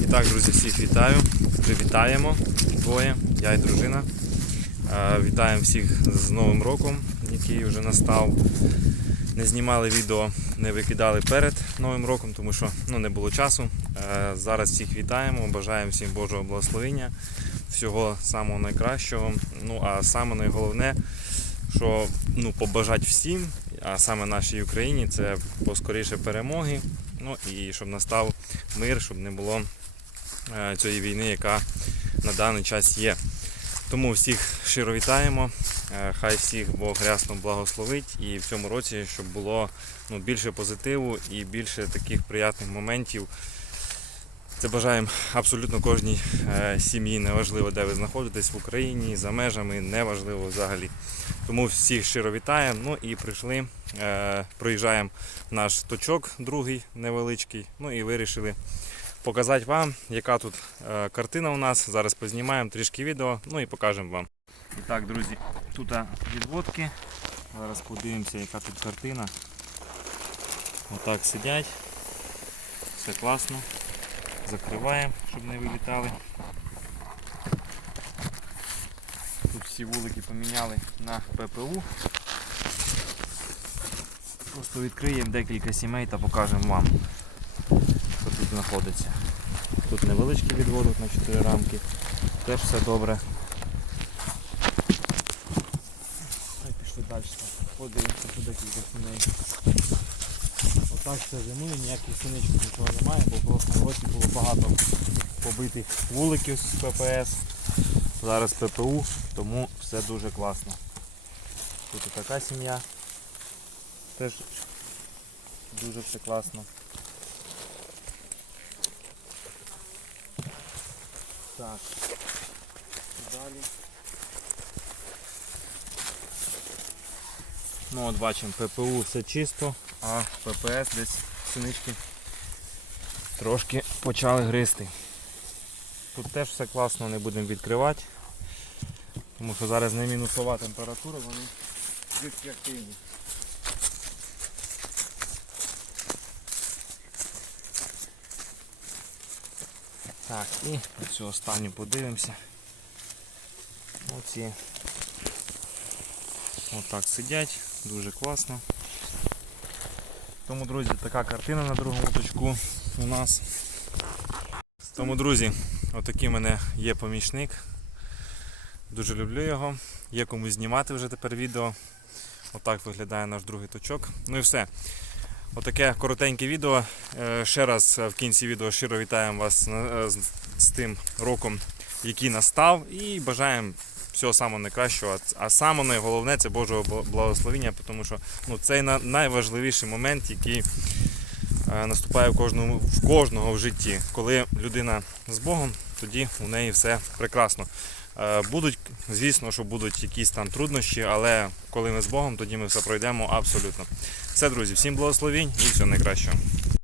І так, друзі, всіх вітаю. Привітаємо двоє, я і дружина. Е, Вітаємо всіх з Новим роком, який вже настав. Не знімали відео, не викидали перед Новим роком, тому що ну, не було часу. Е, Зараз всіх вітаємо, бажаємо всім Божого благословення, всього самого найкращого. Ну а саме найголовне, що ну, побажати всім, а саме нашій Україні, це поскоріше перемоги. Ну і щоб настав мир, щоб не було е, цієї війни, яка на даний час є. Тому всіх щиро вітаємо. Е, Хай всіх Бог рясно благословить і в цьому році, щоб було ну, більше позитиву і більше таких приятних моментів. Це бажаємо абсолютно кожній е, сім'ї, неважливо, де ви знаходитесь в Україні, за межами, неважливо взагалі. Тому всіх щиро вітаємо. Ну і прийшли, е, проїжджаємо наш точок, другий невеличкий. Ну і вирішили показати вам, яка тут е, картина у нас. Зараз познімаємо трішки відео, ну і покажемо вам. І так, друзі, тут відводки. Зараз подивимося, яка тут картина. Отак сидять. Все класно. Закриваємо, щоб не вилітали. Тут всі вулики поміняли на ППУ. Просто відкриємо декілька сімей та покажемо вам, що тут знаходиться. Тут невеличкий відводок на 4 рамки. Теж все добре. Пішли далі. Подивимося тут декілька сімей. Отак все зимує, ніяких синичок нічого немає, бо в прошлому році було багато побитих вуликів з ППС. Зараз ППУ, тому все дуже класно. Тут і така сім'я. Теж дуже все класно. Так. Далі. Ну от бачимо, ППУ все чисто, а ППС десь синички трошки почали гризти. Тут теж все класно, не будемо відкривати, тому що зараз не мінусова температура, вони швидкі активні. Так, і цю останню подивимося. Оці отак сидять, дуже класно. Тому, друзі, така картина на другому точку у нас. Тому, друзі, отакий в мене є помічник. Дуже люблю його. Є кому знімати вже тепер відео. Отак виглядає наш другий точок. Ну і все. Отаке коротеньке відео. Е, Ще раз в кінці відео щиро вітаємо вас з, з тим роком, який настав, і бажаємо всього самого найкращого. А саме найголовне це Божого бла- благословення, тому що ну, це найважливіший момент, який е, наступає в кожному в кожного в житті. Коли людина з Богом, тоді у неї все прекрасно. Е, Будуть, звісно, що будуть якісь там труднощі, але коли ми з Богом, тоді ми все пройдемо абсолютно. Все, друзі, всім благословінь і всього найкращого.